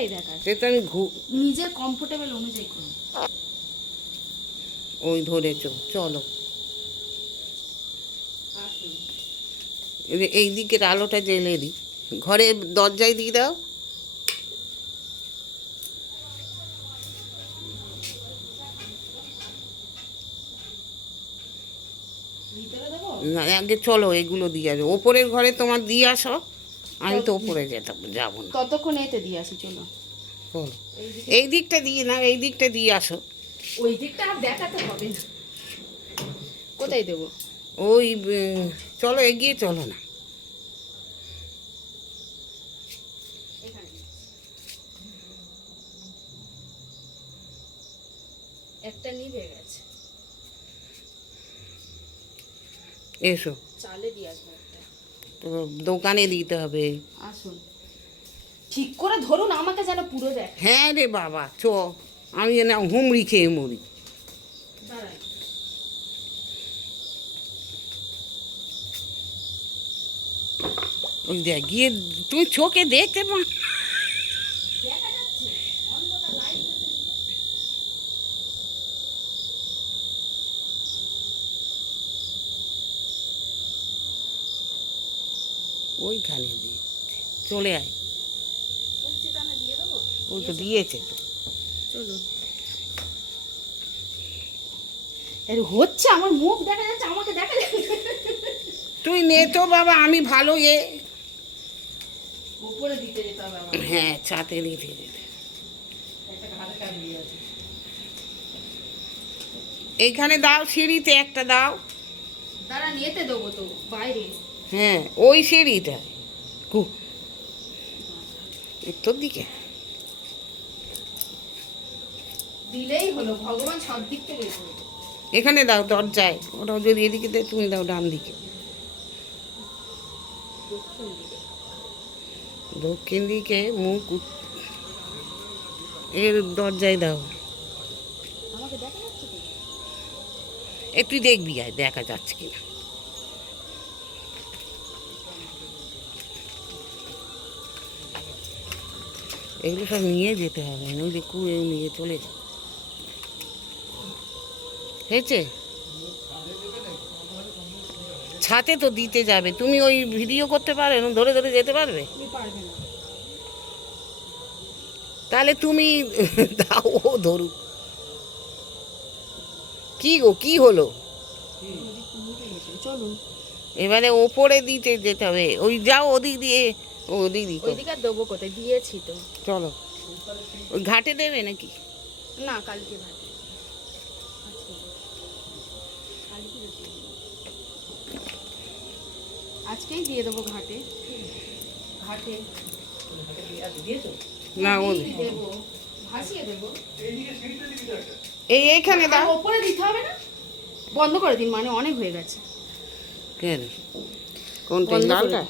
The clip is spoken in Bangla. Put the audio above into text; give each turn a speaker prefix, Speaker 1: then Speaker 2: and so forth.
Speaker 1: কোথায় দেখায়
Speaker 2: সে তো আমি ঘু
Speaker 1: নিজের কমফোর্টেবল অনুযায়ী করুন।
Speaker 2: ওই ধরেছ চলো। এই দিকের আলোটা জ্বেলে দিই। ঘরে দরজায় দিয়ে দাও। না আগে চলো এগুলো দিয়ে আসো। ওপরের ঘরে তোমার দিয়ে আসো। আমি তো উপরে যেতাম যাব না।
Speaker 1: ততক্ষণ এতে দিয়ে আসি চলো।
Speaker 2: চলো এই দিকটা দিয়ে না এই দিকটা দিয়ে আসো।
Speaker 1: ওই দিকটা আর দেখাতে হবে না। কোথায় দেবো?
Speaker 2: ওই চলো এগিয়ে চলো না।
Speaker 1: একটা নিভে গেছে।
Speaker 2: এসো।
Speaker 1: চালে দিয়ে আসব।
Speaker 2: দোকানে দিতে হবে।
Speaker 1: আসুন। ঠিক করে ধরুন আমাকে যেন পুরো দেখ
Speaker 2: হ্যাঁ রে বাবা চ আমি যেন হুমড়ি খেয়ে মরি। ওই দেখ গিয়ে তুমি চোখে দেখতে পা
Speaker 1: দেখা যাচ্ছে অন্ধকার লাইট
Speaker 2: ওইখানে দিয়ে চলে আয়। ওই তো দিয়েছে? তো।
Speaker 1: এর হচ্ছে আমার মুখ দেখা যাচ্ছে আমাকে দেখা যাচ্ছে।
Speaker 2: তুই নে তো বাবা আমি ভালো এ।
Speaker 1: উপরে দিতে
Speaker 2: হ্যাঁ চাতে দিতে যেতে। এইখানে দাও সিঁড়িতে একটা দাও।
Speaker 1: দাঁড়া নিয়েতে দেবো তো বাইরে।
Speaker 2: হ্যাঁ ওই সিঁড়িটা কু। এই তোর দিকে।
Speaker 1: দিলেই হলো ভগবান সব দিক থেকে
Speaker 2: এখানে দাও দরজায় ওটা যদি এদিকে দেয় তুমি দাও ডান দিকে। দক্ষিণ দিকে মুখ এর দরজায় দাও। এ তুই দেখবি আয় দেখা যাচ্ছে কিনা। এগুলো সব নিয়ে যেতে হবে নইলে কুয়ে নিয়ে চলে যাবে। হয়েছে? ছাতে তো দিতে যাবে তুমি ওই ভিডিও করতে পারবে ধরে ধরে যেতে পারবে? তাহলে তুমি দাও ও ধরুক। কি গো কি হলো? এবারে ওপরে দিতে যেতে হবে ওই যাও ওদিক দিয়ে। ওদিক দিয়ে
Speaker 1: ওইদিকে আর দেবো কোথায়? দিয়েছি তো।
Speaker 2: চলো। ওই ঘাটে দেবে নাকি?
Speaker 1: না কালকে দেবো। আজকেই দিয়ে দেবো ঘাটে। ঘাটে।
Speaker 2: না ও
Speaker 1: দেবো। ভাসিয়ে দেবো।
Speaker 2: এই এইখানে দাও।
Speaker 1: ওপরে দিতে হবে না? বন্ধ করে দিন মানে অনেক হয়ে গেছে।
Speaker 2: কেন? কোনটা লালটা।